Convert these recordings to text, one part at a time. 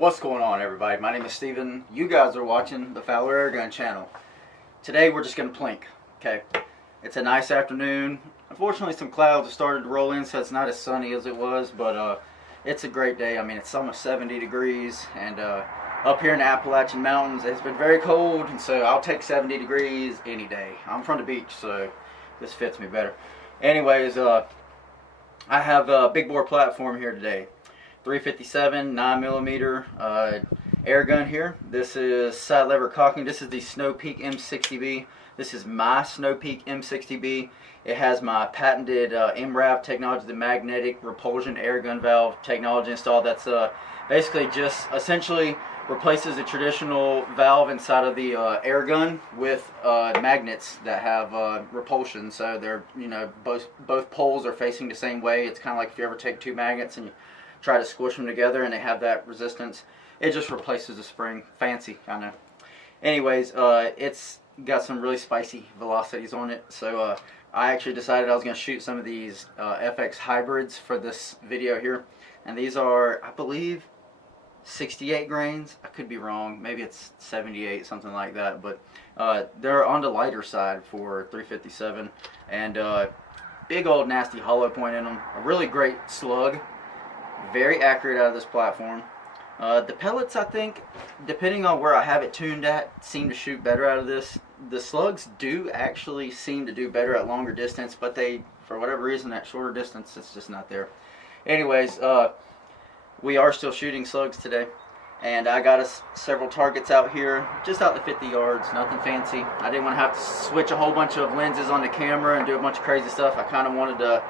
What's going on, everybody? My name is Steven. You guys are watching the Fowler Airgun channel. Today we're just going to plink, okay? It's a nice afternoon. Unfortunately, some clouds have started to roll in, so it's not as sunny as it was, but it's a great day. I mean, it's almost 70 degrees, and up here in the Appalachian Mountains, it's been very cold, and so I'll take 70 degrees any day. I'm from the beach, so this fits me better. Anyways, I have a big bore platform here today. 357 9mm air gun here. This is side lever cocking. This is the SnowPeak M60B. This is my SnowPeak M60B. It has my patented MRAV technology, the magnetic repulsion air gun valve technology installed. That's basically just essentially replaces the traditional valve inside of the air gun with magnets that have repulsion. So they're, you know, both poles are facing the same way. It's kind of like if you ever take two magnets and you try to squish them together and they have that resistance. It just replaces the spring. Fancy, I know. Anyways, it's got some really spicy velocities on it. So I actually decided I was going to shoot some of these FX hybrids for this video here. And these are, I believe, 68 grains. I could be wrong. Maybe it's 78, something like that. But they're on the lighter side for 357. And big old nasty hollow point in them. A really great slug. Very accurate out of this platform. The pellets, I think, depending on where I have it tuned at, seem to shoot better out of this. The slugs do actually seem to do better at longer distance, but they, for whatever reason, at shorter distance, it's just not there. Anyways, we are still shooting slugs today, and I got us several targets out here, just out to 50 yards, nothing fancy. I didn't want to have to switch a whole bunch of lenses on the camera and do a bunch of crazy stuff. I kind of wanted to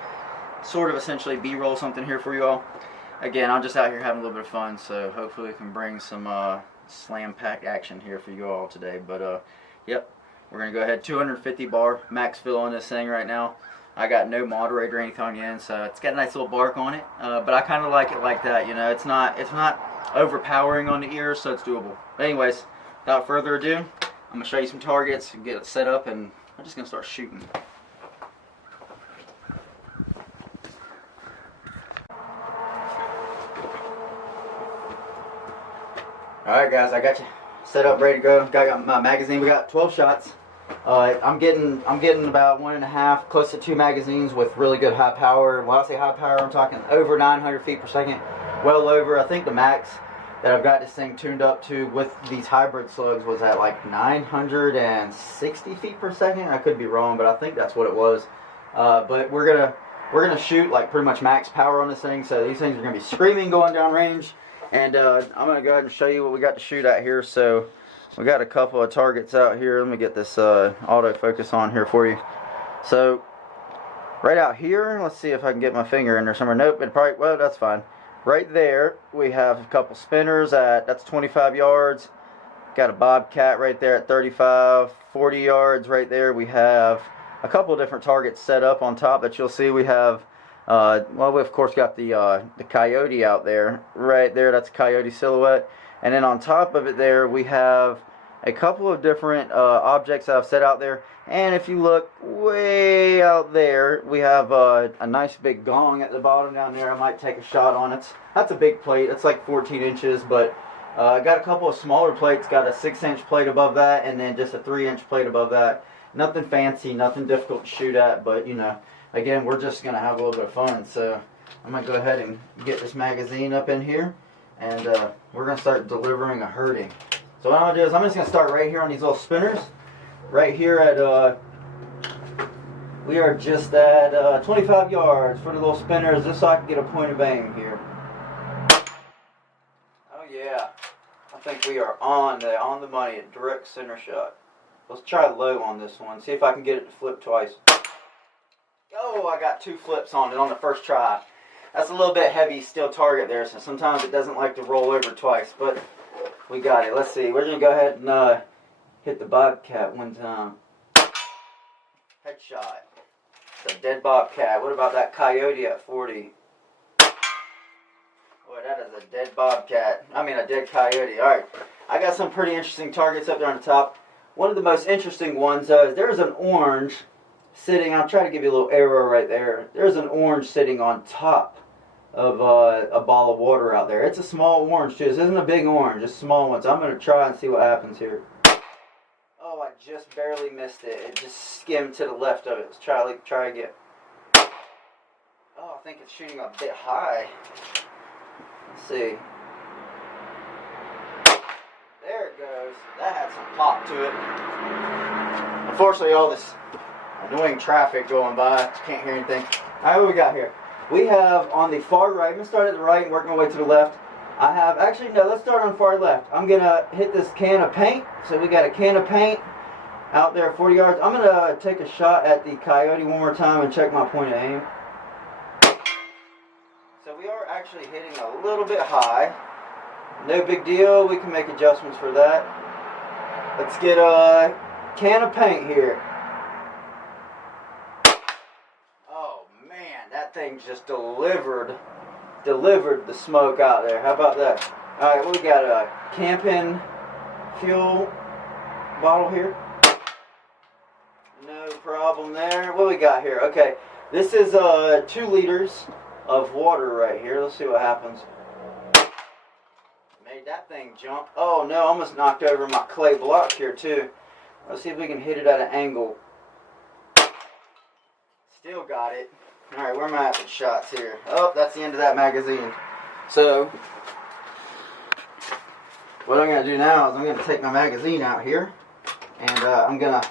sort of essentially B-roll something here for you all. Again, I'm just out here having a little bit of fun, so hopefully we can bring some slam-packed action here for you all today. But, yep, we're going to go ahead. 250 bar max fill on this thing right now. I got no moderator or anything on the end, so it's got a nice little bark on it. But I kind of like it like that, you know. It's not overpowering on the ears, so it's doable. But anyways, without further ado, I'm going to show you some targets and get it set up, and I'm just going to start shooting. Alright guys, I got you set up, ready to go. Got my magazine. We got 12 shots. I'm getting about 1.5, close to 2 magazines with really good high power. When I say high power, I'm talking over 900 feet per second. Well over, I think the max that I've got this thing tuned up to with these hybrid slugs was at like 960 feet per second. I could be wrong, but I think that's what it was. But we're gonna shoot like pretty much max power on this thing. So these things are gonna be screaming going down range. And I'm going to go ahead and show you what we got to shoot at here. So we got a couple of targets out here. Let me get this autofocus on here for you. So right out here, let's see if I can get my finger in there somewhere. Nope, it probably, well, that's fine. Right there, we have a couple spinners that's 25 yards. Got a bobcat right there at 35, 40 yards right there. We have a couple of different targets set up on top that you'll see. We have well, we of course got the coyote out there, right there. That's a coyote silhouette, and then on top of it there we have a couple of different objects that I've set out there. And if you look way out there, we have a nice big gong at the bottom down there. I might take a shot on it. That's a big plate. It's like 14 inches, but I got a couple of smaller plates. Got a 6-inch plate above that, and then just a 3-inch plate above that. Nothing fancy, nothing difficult to shoot at, but you know. Again, we're just going to have a little bit of fun, so I'm going to go ahead and get this magazine up in here, and we're going to start delivering a herding. So what I'm going to do is I'm just going to start right here on these little spinners. Right here at, we are just at 25 yards for the little spinners, just so I can get a point of aim here. Oh yeah, I think we are on the money, a direct center shot. Let's try low on this one, see if I can get it to flip twice. Oh, I got 2 flips on it on the first try. That's a little bit heavy steel target there, so sometimes it doesn't like to roll over twice, but we got it. Let's see. We're going to go ahead and hit the bobcat one time. Headshot. It's a dead bobcat. What about that coyote at 40? Boy, that is a dead bobcat. I mean, a dead coyote. Alright, I got some pretty interesting targets up there on the top. One of the most interesting ones is there's an orange sitting, I'll try to give you a little arrow right there. There's an orange sitting on top of a ball of water out there. It's a small orange too. This isn't a big orange, just small ones. I'm going to try and see what happens here. Oh, I just barely missed it. It just skimmed to the left of it. Let's try again. Oh, I think it's shooting a bit high. Let's see. There it goes. That had some pop to it. Unfortunately, all this annoying traffic going by, can't hear anything. Alright, what we got here? We have on the far right, I'm going to start at the right and work my way to the left. I have, actually no, let's start on the far left. I'm going to hit this can of paint. So we got a can of paint out there 40 yards. I'm going to take a shot at the coyote one more time and check my point of aim. So we are actually hitting a little bit high. No big deal, we can make adjustments for that. Let's get a can of paint here. Oh man, that thing just delivered the smoke out there. How about that? Alright, we got a camping fuel bottle here. No problem there. What we got here? Okay, this is 2 liters of water right here. Let's see what happens. Made that thing jump. Oh no, almost knocked over my clay block here too. Let's see if we can hit it at an angle. Still got it. Alright, where am I at with shots here? Oh, that's the end of that magazine. So, what I'm going to do now is I'm going to take my magazine out here. And I'm going to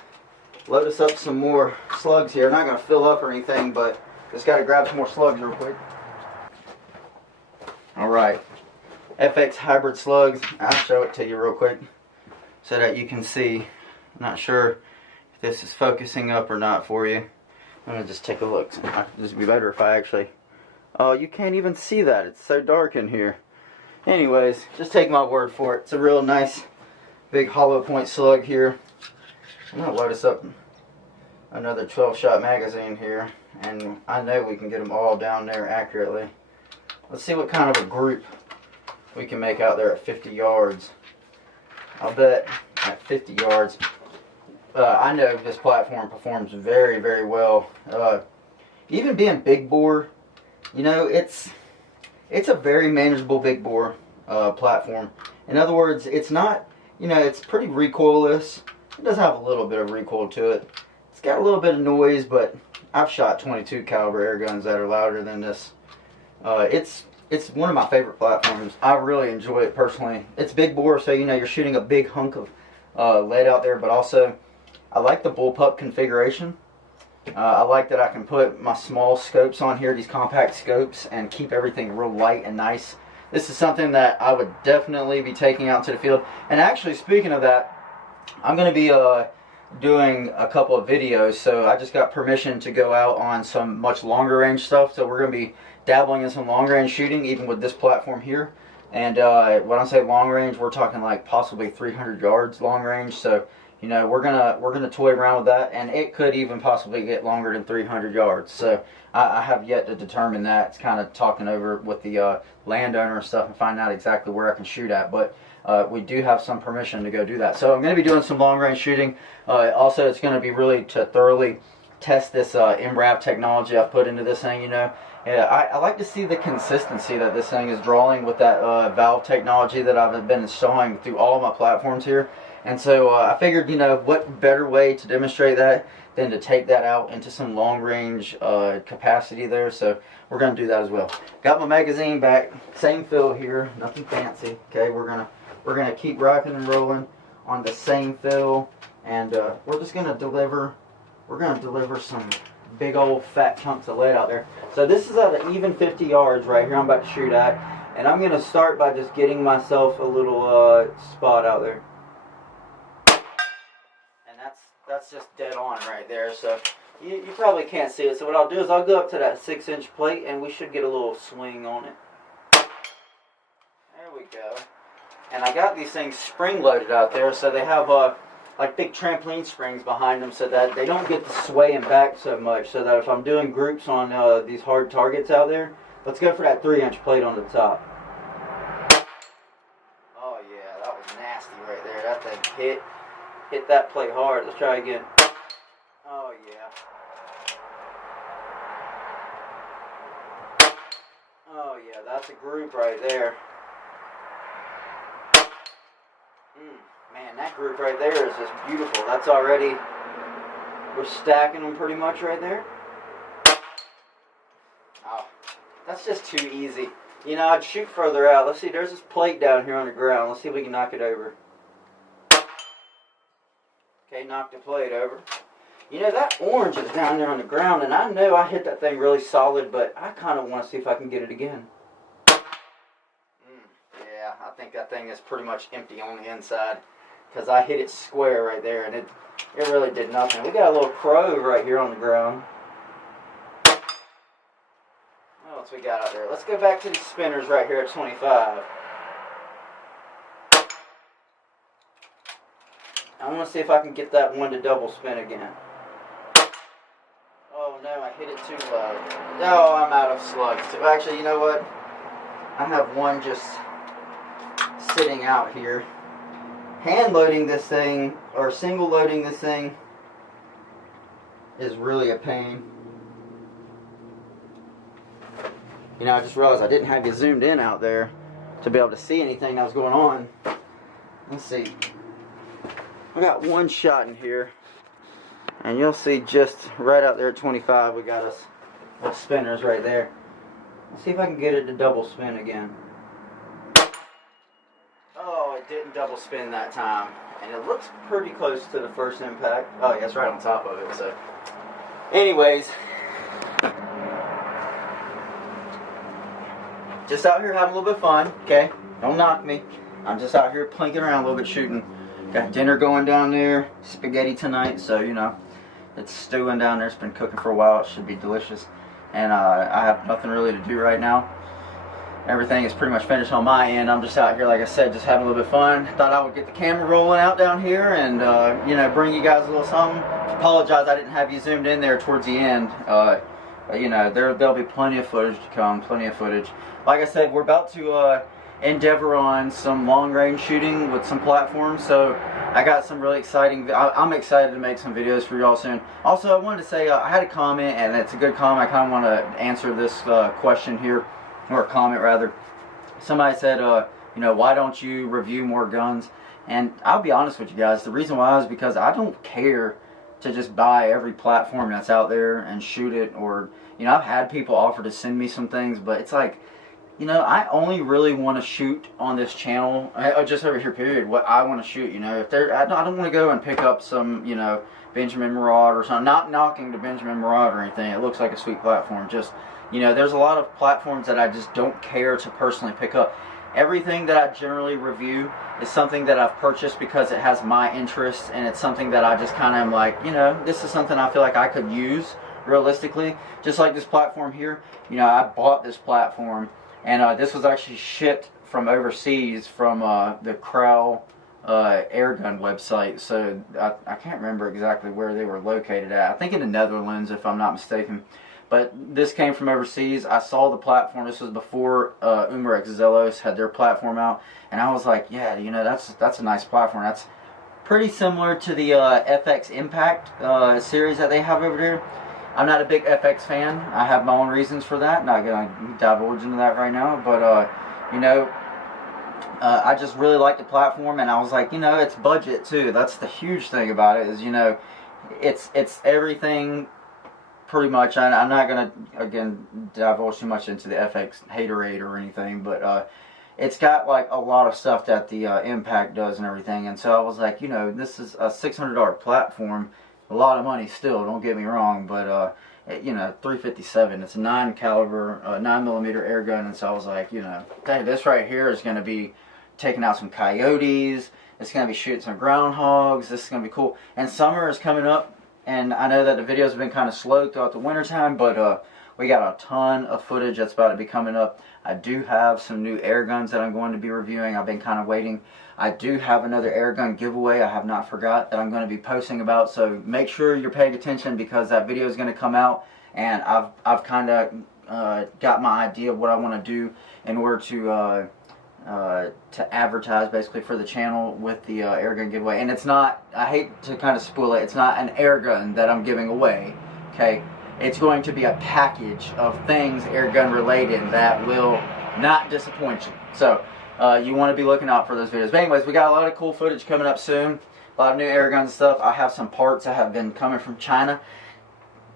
load us up some more slugs here. I'm not going to fill up or anything, but just got to grab some more slugs real quick. Alright. FX Hybrid Slugs. I'll show it to you real quick so that you can see. I'm not sure if this is focusing up or not for you. I'm going to just take a look. This would be better if I actually... Oh, you can't even see that. It's so dark in here. Anyways, just take my word for it. It's a real nice big hollow point slug here. I'm going to load us up another 12-shot magazine here. And I know we can get them all down there accurately. Let's see what kind of a group we can make out there at 50 yards. I'll bet at 50 yards, I know this platform performs very, very well. Even being big bore, you know, it's a very manageable big bore platform. In other words, it's not, you know, it's pretty recoilless. It does have a little bit of recoil to it. It's got a little bit of noise, but I've shot 22 caliber air guns that are louder than this. It's one of my favorite platforms. I really enjoy it personally. It's big bore, so you know you're shooting a big hunk of lead out there, but also I like the bullpup configuration. I like that I can put my small scopes on here, these compact scopes, and keep everything real light and nice. This is something that I would definitely be taking out to the field. And actually, speaking of that, I'm going to be doing a couple of videos, so I just got permission to go out on some much longer range stuff. So we're going to be dabbling in some long range shooting, even with this platform here. And when I say long range, we're talking like possibly 300 yards long range. So you know, we're gonna toy around with that, and it could even possibly get longer than 300 yards. So I have yet to determine that. It's kind of talking over with the landowner and stuff and finding out exactly where I can shoot at. But we do have some permission to go do that. So I'm going to be doing some long range shooting. Also, it's going to be really to thoroughly test this MRAV technology I've put into this thing. You know, I like to see the consistency that this thing is drawing with that valve technology that I've been installing through all of my platforms here. And so I figured, you know, what better way to demonstrate that than to take that out into some long range capacity there. So we're going to do that as well. Got my magazine back, same fill here, nothing fancy. Okay, we're gonna keep rocking and rolling on the same fill, and we're just gonna deliver. We're gonna deliver some big old fat chunks of lead out there. So this is at an even 50 yards right here. I'm about to shoot at, and I'm gonna start by just getting myself a little spot out there. That's just dead on right there, so you probably can't see it. So what I'll do is I'll go up to that 6-inch plate, and we should get a little swing on it. There we go. And I got these things spring loaded out there, so they have like big trampoline springs behind them, so that they don't get to swaying back so much, so that if I'm doing groups on these hard targets out there, let's go for that 3-inch plate on the top. Oh yeah, that was nasty right there. That thing hit that plate hard. Let's try again. Oh yeah. Oh That's a group right there. Man, that group right there is just beautiful. That's already, we're stacking them pretty much right there. Oh, that's just too easy. You know, I'd shoot further out. Let's see, there's this plate down here on the ground. Let's see if we can knock it over. Okay, knock the plate over. You know, that orange is down there on the ground, and I know I hit that thing really solid, but I kind of want to see if I can get it again. Yeah, I think that thing is pretty much empty on the inside, because I hit it square right there, and it really did nothing. We got a little crow right here on the ground. What else we got out there? Let's go back to these spinners right here at 25. I want to see if I can get that one to double spin again. Oh no, I hit it too low. No, I'm out of slugs. Actually, you know what? I have one just sitting out here. Hand loading this thing, or single loading this thing, is really a pain. You know, I just realized I didn't have you zoomed in out there to be able to see anything that was going on. Let's see. I got one shot in here, and you'll see just right out there at 25 we got us little spinners right there. Let's see if I can get it to double spin again. Oh, it didn't double spin that time, and it looks pretty close to the first impact. Oh yeah, it's right on top of it. So anyways, just out here having a little bit of fun. Okay, don't knock me. I'm just out here plinking around a little bit, shooting. Got dinner going down there, spaghetti tonight, so you know, it's stewing down there. It's been cooking for a while. It should be delicious. And I have nothing really to do right now. Everything is pretty much finished on my end. I'm just out here, like I said, just having a little bit of fun. Thought I would get the camera rolling out down here and you know, bring you guys a little something. Apologize I didn't have you zoomed in there towards the end. But, you know, there'll be plenty of footage to come, plenty of footage. Like I said, we're about to endeavor on some long range shooting with some platforms, so I got some really exciting, I'm excited to make some videos for y'all soon. Also, I wanted to say, I had a comment, and it's a good comment. I kind of want to answer this question here, or a comment rather. Somebody said, you know, why don't you review more guns? And I'll be honest with you guys, the reason why is because I don't care to just buy every platform that's out there and shoot it, or, you know, I've had people offer to send me some things, but it's like, you know, I only really want to shoot on this channel, just over here, period, what I want to shoot, you know. If there, I don't want to go and pick up some, you know, Benjamin Murad or something. Not knocking to Benjamin Murad or anything. It looks like a sweet platform. Just, you know, there's a lot of platforms that I just don't care to personally pick up. Everything that I generally review is something that I've purchased because it has my interest, and it's something that I just kind of am like, you know, this is something I feel like I could use realistically. Just like this platform here, you know, I bought this platform. And this was actually shipped from overseas from the Crow Airgun website. So I can't remember exactly where they were located at. I think in the Netherlands, if I'm not mistaken. But this came from overseas. I saw the platform. This was before Umarex Zelos had their platform out. And I was like, yeah, you know, that's a nice platform. That's pretty similar to the FX Impact series that they have over there. I'm not a big FX fan. I have my own reasons for that. Not gonna divulge into that right now, but you know, I just really like the platform, and I was like, you know, it's budget too. That's the huge thing about it, is, you know, it's everything pretty much. I'm not gonna again divulge too much into the FX haterade or anything, but it's got like a lot of stuff that the Impact does and everything. And so I was like, you know, this is a $600 platform. A lot of money still, don't get me wrong, but you know, 357, it's a 9 caliber, 9mm air gun, and so I was like, you know, hey, this right here is going to be taking out some coyotes, it's going to be shooting some groundhogs, this is going to be cool. And summer is coming up, and I know that the videos have been kind of slow throughout the winter time, but we got a ton of footage that's about to be coming up. I do have some new air guns that I'm going to be reviewing. I've been kind of waiting. I do have another air gun giveaway I have not forgot that I'm going to be posting about, so make sure you're paying attention, because that video is going to come out, and I've kind of got my idea of what I want to do in order to advertise basically for the channel with the air gun giveaway. And it's not, I hate to kind of spoil it, it's not an air gun that I'm giving away, okay? It's going to be a package of things air gun related that will not disappoint you. So you want to be looking out for those videos. But anyways, we got a lot of cool footage coming up soon. A lot of new air guns and stuff. I have some parts that have been coming from China.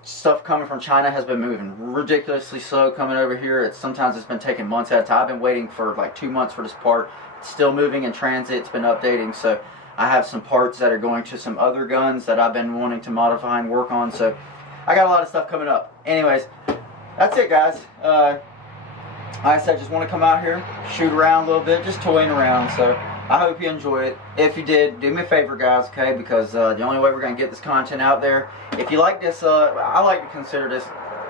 Stuff coming from China has been moving ridiculously slow coming over here. Sometimes it's been taking months at a time. I've been waiting for like 2 months for this part. It's still moving in transit. It's been updating. So I have some parts that are going to some other guns that I've been wanting to modify and work on. So I got a lot of stuff coming up. Anyways, that's it, guys. Like I said, just want to come out here, shoot around a little bit, just toying around. So I hope you enjoy it. If you did, do me a favor, guys, okay? Because the only way we're going to get this content out there, if you like this, I like to consider this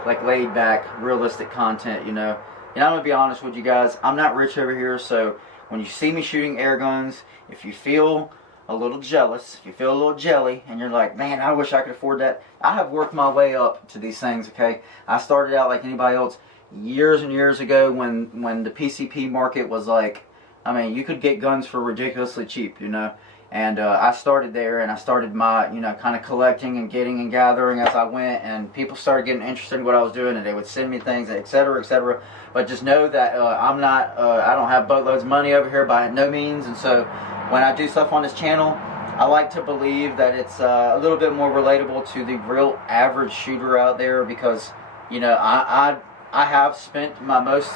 like laid back, realistic content, you know. And I'm going to be honest with you guys, I'm not rich over here, so when you see me shooting air guns, if you feel a little jealous, if you feel a little jelly, and you're like, man, I wish I could afford that, I have worked my way up to these things, okay? I started out like anybody else years and years ago when the PCP market was like, I mean, you could get guns for ridiculously cheap, you know. And I started there, and I started my, you know, kind of collecting and getting and gathering as I went, and people started getting interested in what I was doing, and they would send me things, etc., etc. But just know that I'm not, I don't have boatloads of money over here by no means, and so when I do stuff on this channel, I like to believe that it's a little bit more relatable to the real average shooter out there, because, you know, I have spent my most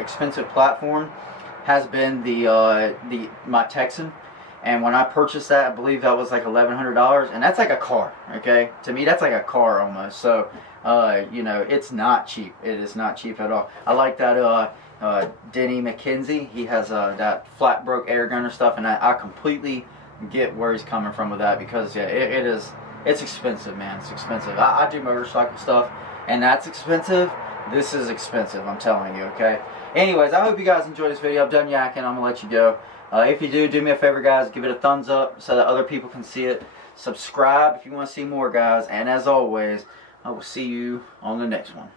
expensive platform has been my Texan. And when I purchased that, I believe that was like $1,100, and that's like a car, okay? To me, that's like a car almost. So, you know, it's not cheap. It is not cheap at all. I like that Denny McKenzie. He has that flat broke air gunner stuff, and I completely get where he's coming from with that, because yeah, it's expensive, man. It's expensive. I do motorcycle stuff, and that's expensive. This is expensive, I'm telling you, okay? Anyways, I hope you guys enjoyed this video. I'm done yakking. I'm gonna let you go. If you do me a favor, guys, give it a thumbs up so that other people can see it. Subscribe if you want to see more, guys. And as always, I will see you on the next one.